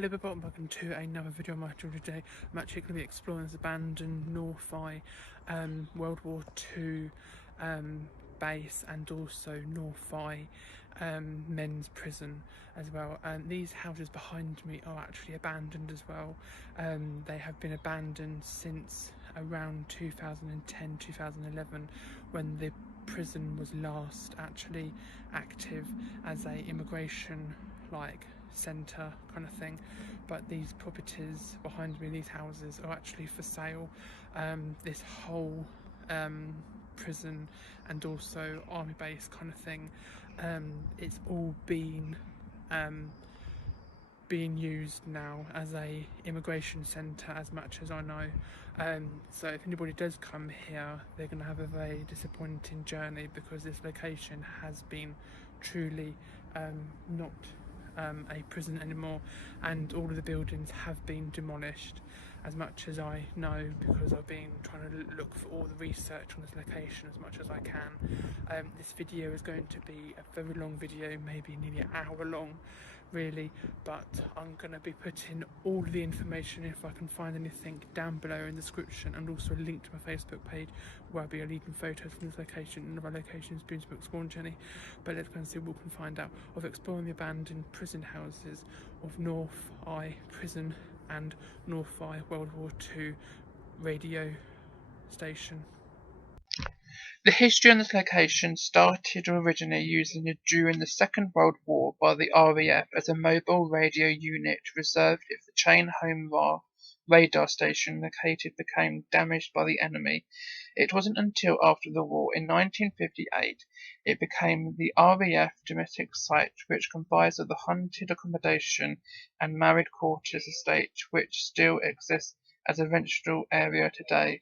Hello everyone, welcome to another video on my channel today. I'm actually going to be exploring this abandoned Northeye World War II base and also Northeye men's prison as well. These houses behind me are actually abandoned as well. They have been abandoned since around 2010-2011 when the prison was last actually active as a immigration centre kind of thing, but these properties behind me, these houses, are actually for sale. This whole prison and also army base kind of thing, it's all been being used now as a immigration centre, as much as I know. So if anybody does come here, they're going to have a very disappointing journey, because this location has been truly not a prison anymore, and all of the buildings have been demolished, as much as I know, because I've been trying to look for all the research on this location as much as I can. This video is going to be a very long video, maybe nearly an hour long really, but I'm going to be putting all the information, if I can find anything, down below in the description, and also a link to my Facebook page where I'll be leaving photos from this location and other locations being to explore journey. But let's go and see what we can find out of exploring the abandoned prison houses of Northeye Prison and Northeye World War II radio station. The history on this location started originally using it during the Second World War by the RAF as a mobile radio unit reserved if the chain home radar station located became damaged by the enemy. It wasn't until after the war, in 1958, it became the RAF domestic site, which comprised of the haunted accommodation and married quarters estate, which still exists as a residential area today.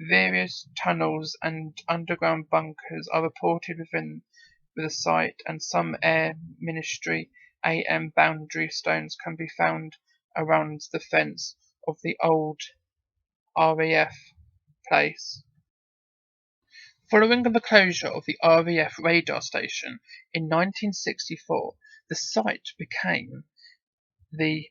Various tunnels and underground bunkers are reported within the site, and some Air Ministry AM boundary stones can be found around the fence of the old RAF place. Following the closure of the RAF radar station in 1964, the site became the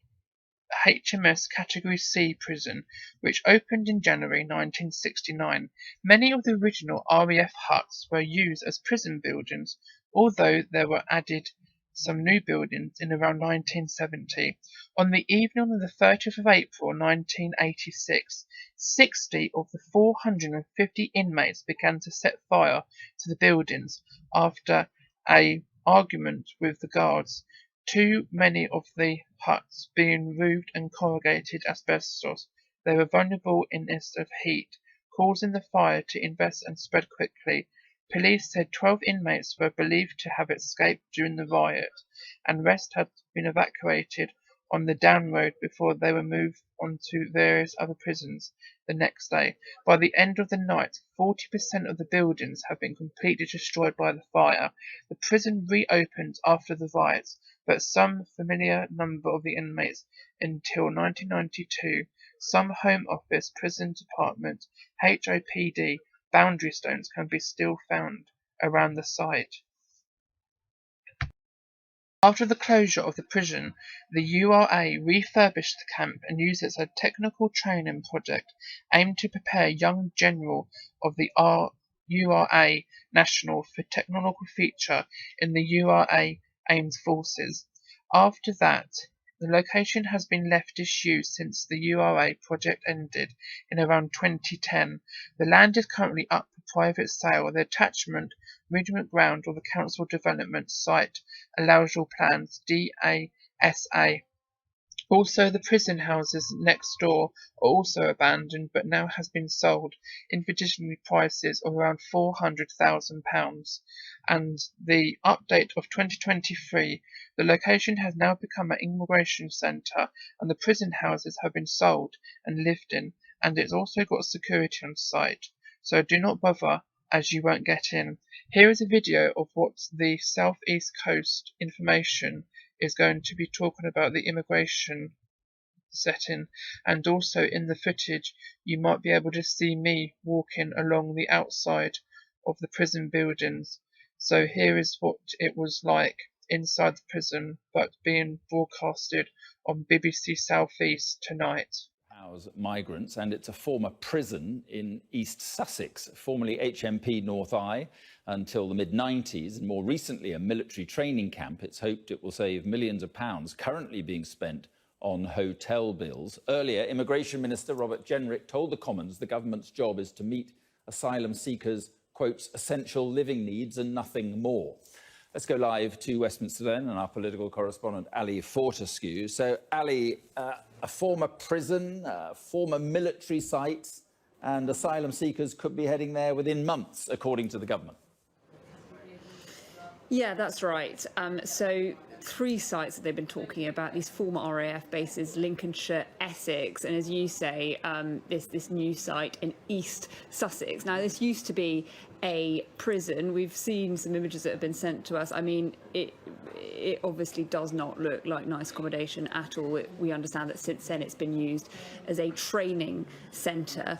HMS Category C prison, which opened in January 1969. Many of the original RAF huts were used as prison buildings, although there were added some new buildings in around 1970. On the evening of the 30th of April 1986, 60 of the 450 inmates began to set fire to the buildings after an argument with the guards. Too many of the huts being roofed and corrugated asbestos, they were vulnerable in instance of heat, causing the fire to invest and spread quickly. Police said 12 inmates were believed to have escaped during the riot, and rest had been evacuated on the down road before they were moved on to various other prisons the next day. By the end of the night, 40% of the buildings have been completely destroyed by the fire. The prison reopened after the riots, but some familiar number of the inmates until 1992. Some Home Office, Prison Department, HOPD boundary stones can be still found around the site. After the closure of the prison, the URA refurbished the camp and used it as a technical training project aimed to prepare young general of the URA National for technical feature in the URA aimed forces. After that, the location has been left disused since the URA project ended in around 2010. The land is currently up for private sale. The attachment, Regiment Ground or the Council Development Site allows your plans, DASA. Also, the prison houses next door are also abandoned, but now has been sold in visionary prices of around £400,000. And the update of 2023, the location has now become an immigration centre, and the prison houses have been sold and lived in, and it's also got security on site. So do not bother, as you won't get in. Here is a video of what the South East Coast information is going to be talking about the immigration setting, and also in the footage you might be able to see me walking along the outside of the prison buildings. So here is what it was like inside the prison, but being broadcasted on BBC South East tonight. House migrants, and it's a former prison in East Sussex, formerly HMP Northeye until the mid-90s, and more recently a military training camp. It's hoped it will save millions of pounds currently being spent on hotel bills. Earlier, Immigration Minister Robert Jenrick told the Commons the government's job is to meet asylum seekers' quotes, essential living needs and nothing more. Let's go live to Westminster then, and our political correspondent, Ali Fortescue. So, Ali, a former prison, former military site, and asylum seekers could be heading there within months, according to the government. Yeah, that's right. So 3 sites that they've been talking about, these former RAF bases, Lincolnshire, Essex, and as you say, this new site in East Sussex. Now, this used to be a prison. We've seen some images that have been sent to us. I mean, it obviously does not look like nice accommodation at all. We understand that since then it's been used as a training centre.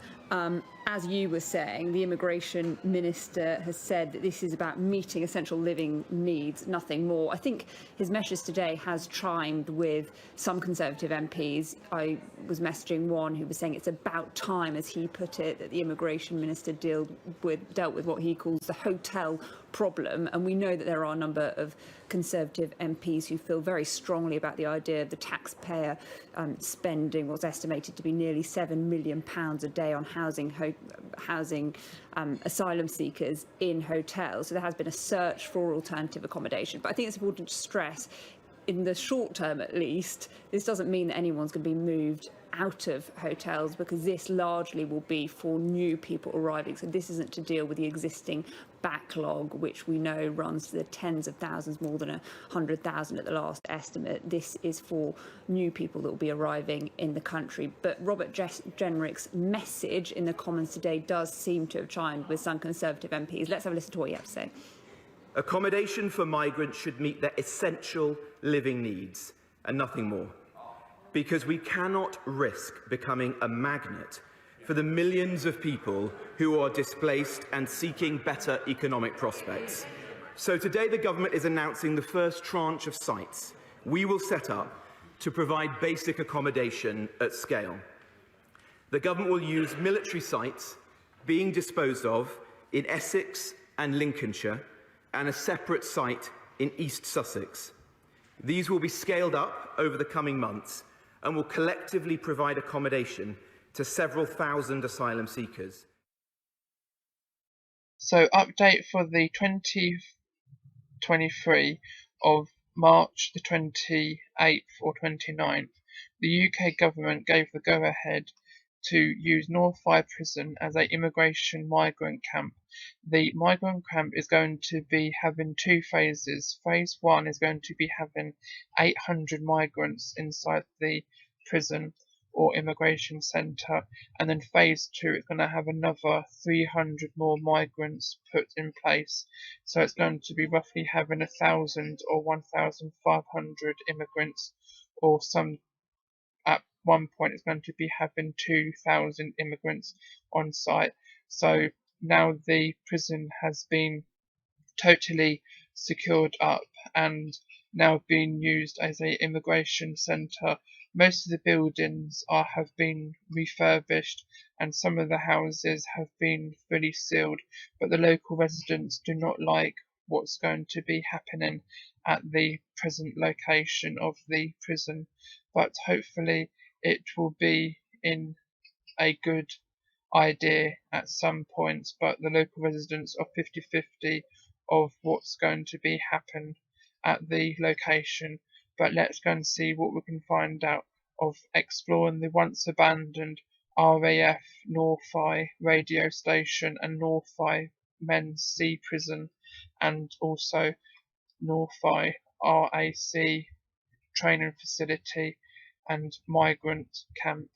As you were saying, the Immigration Minister has said that this is about meeting essential living needs, nothing more. I think his message today has chimed with some Conservative MPs. I was messaging one who was saying it's about time, as he put it, that the Immigration Minister dealt with what he calls the hotel problem. And we know that there are a number of Conservative MPs who feel very strongly about the idea of the taxpayer spending what's estimated to be nearly £7 million a day on housing asylum seekers in hotels. So there has been a search for alternative accommodation. But I think it's important to stress, in the short term at least, this doesn't mean that anyone's going to be moved out of hotels, because this largely will be for new people arriving. So this isn't to deal with the existing backlog, which we know runs to the tens of thousands, more than 100,000 at the last estimate. This is for new people that will be arriving in the country. But Robert Jenrick's message in the Commons today does seem to have chimed with some Conservative MPs. Let's have a listen to what he had to say. Accommodation for migrants should meet their essential living needs and nothing more, because we cannot risk becoming a magnet for the millions of people who are displaced and seeking better economic prospects. So today the government is announcing the first tranche of sites we will set up to provide basic accommodation at scale. The government will use military sites being disposed of in Essex and Lincolnshire, and a separate site in East Sussex. These will be scaled up over the coming months and will collectively provide accommodation to several thousand asylum seekers. So, update for the 2023 of March the 28th or 29th. The UK government gave the go-ahead to use Northeye prison as an immigration migrant camp. The migrant camp is going to be having 2 phases. Phase 1 is going to be having 800 migrants inside the prison or immigration centre, and then phase 2 is going to have another 300 more migrants put in place. So it's going to be roughly having 1,000 or 1,500 immigrants, or some at one point it's going to be having 2,000 immigrants on site. So now the prison has been totally secured up and now being used as an immigration centre. Most of the buildings have been refurbished and some of the houses have been fully sealed, but the local residents do not like what's going to be happening at the present location of the prison. But hopefully it will be in a good idea at some point, but the local residents are 50-50 of what's going to be happen at the location. But let's go and see what we can find out of exploring the once abandoned RAF Northeye radio station and Northeye Men's Sea Prison, and also Northeye RAC training facility and migrant camp.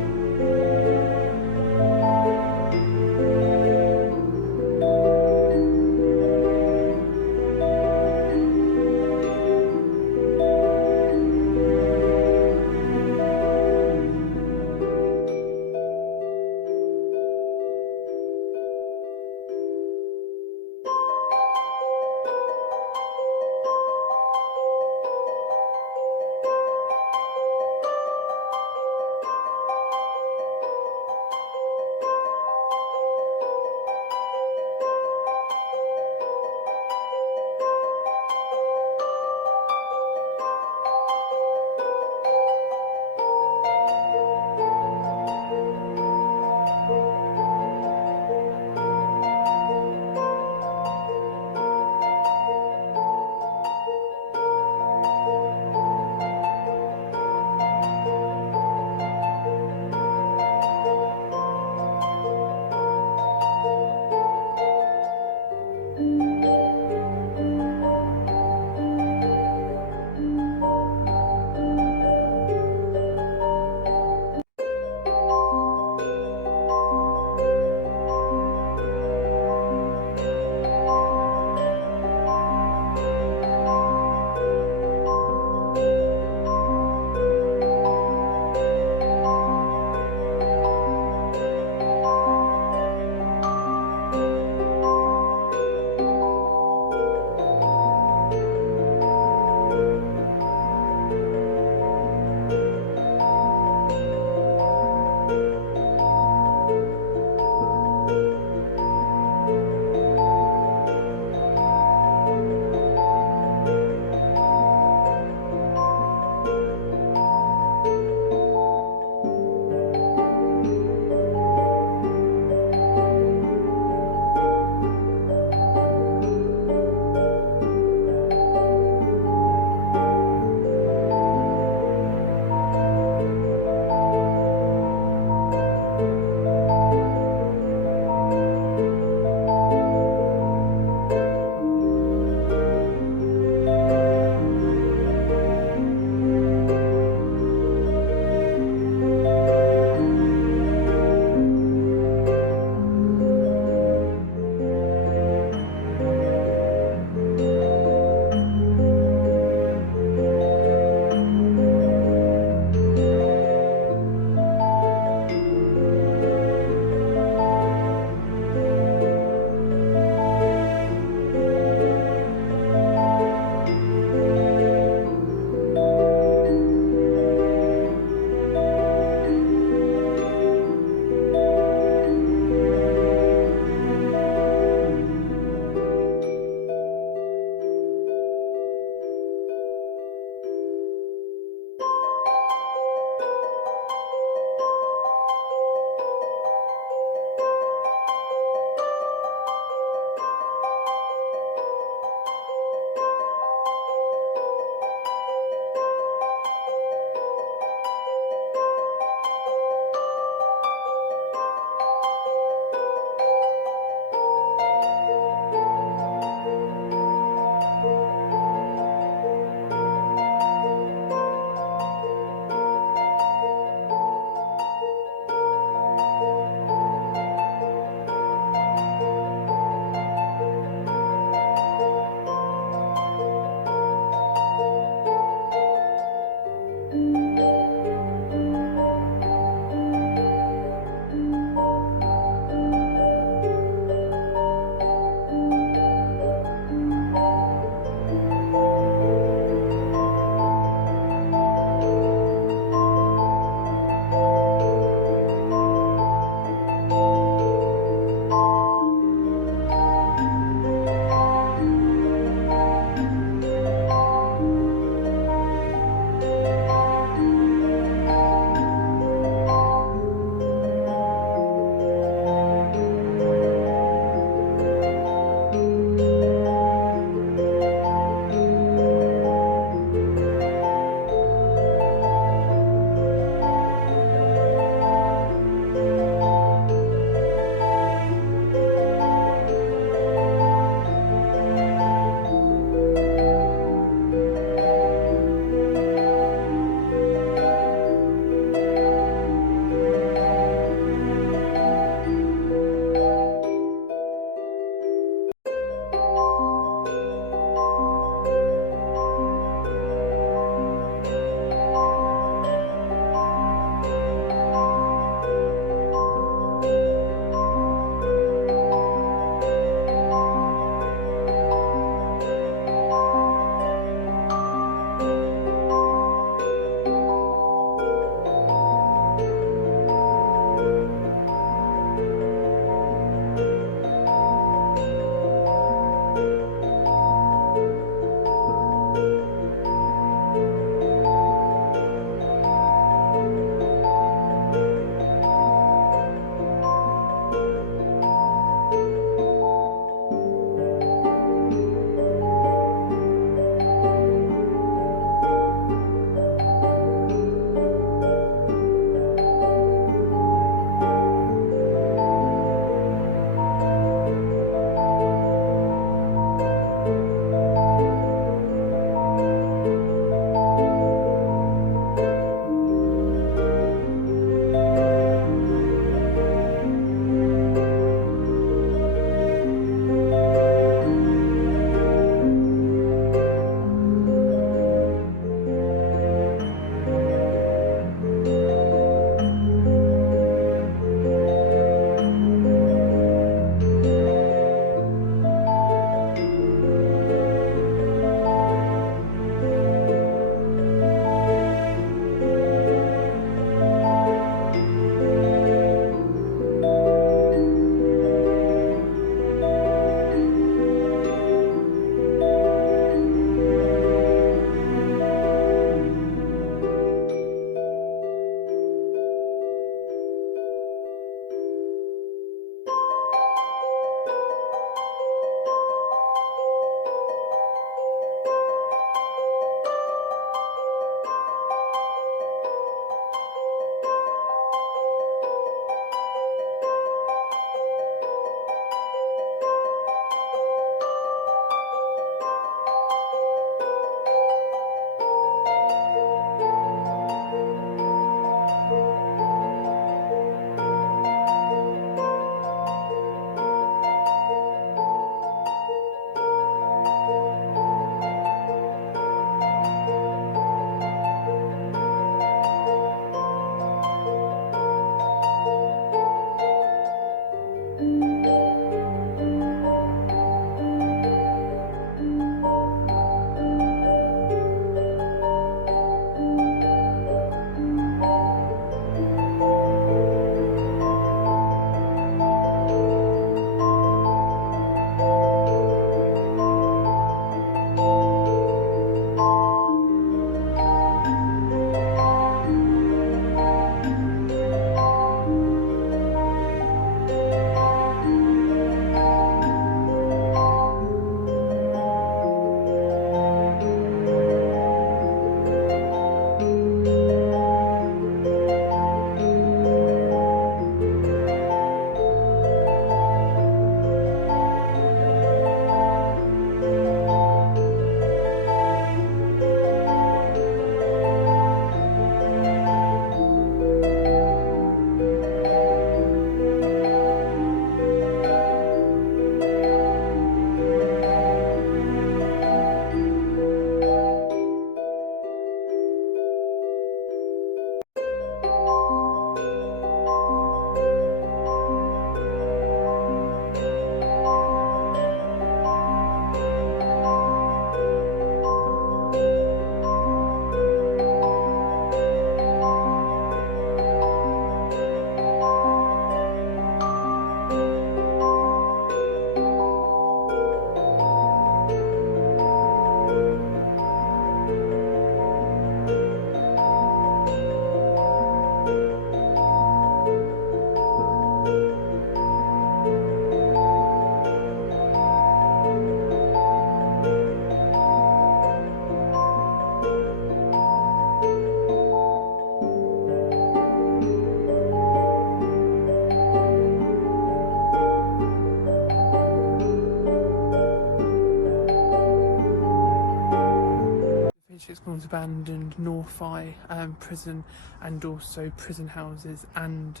abandoned Northeye prison, and also prison houses, and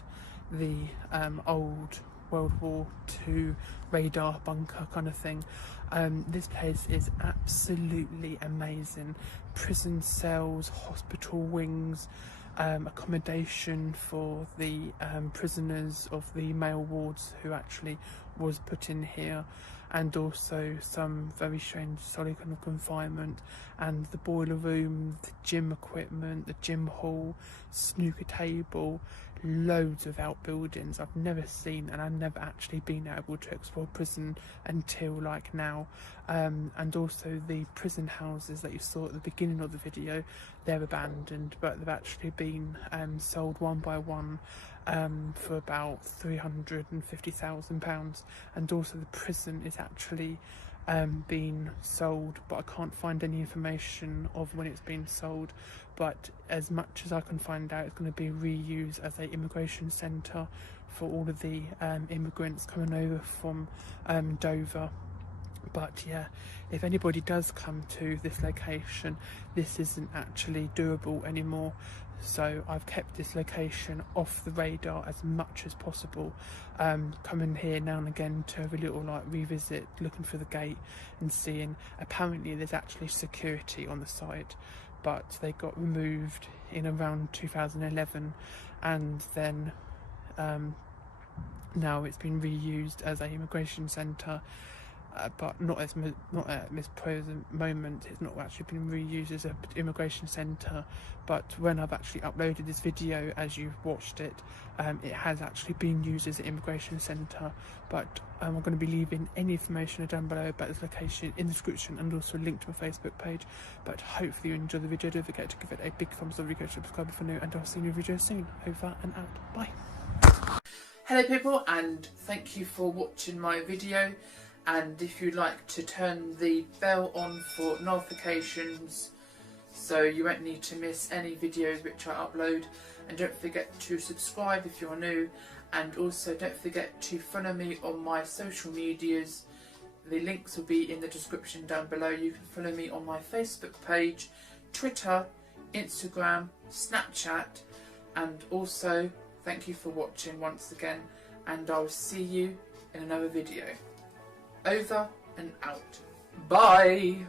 the old World War II radar bunker kind of thing. This place is absolutely amazing. Prison cells, hospital wings, accommodation for the prisoners of the male wards who actually was put in here, and also some very strange solitary confinement, and the boiler room, the gym equipment, the gym hall, snooker table, loads of outbuildings I've never seen, and I've never actually been able to explore prison until like now. And also the prison houses that you saw at the beginning of the video, they're abandoned, but they've actually been sold one by one for about £350,000, and also the prison is actually been sold, but I can't find any information of when it's been sold. But as much as I can find out, it's going to be reused as an immigration centre for all of the immigrants coming over from Dover. But yeah, if anybody does come to this location, this isn't actually doable anymore. So I've kept this location off the radar as much as possible. Coming here now and again to have a little like revisit, looking for the gate and seeing. Apparently there's actually security on the site, but they got removed in around 2011, and then now it's been reused as an immigration centre. But not at this present moment. It's not actually been reused as an immigration centre, but when I've actually uploaded this video, as you've watched it, it has actually been used as an immigration centre. But I'm going to be leaving any information down below about this location in the description, and also a link to my Facebook page. But hopefully you enjoy the video. Don't forget to give it a big thumbs up, go subscribe if you're new, and I'll see you in a video soon. Over and out. Bye. Hello people, and thank you for watching my video. And if you'd like to turn the bell on for notifications so you won't need to miss any videos which I upload, and don't forget to subscribe if you're new, and also don't forget to follow me on my social medias. The links will be in the description down below. You can follow me on my Facebook page, Twitter, Instagram, Snapchat, and also thank you for watching once again, and I'll see you in another video. Over and out. Bye!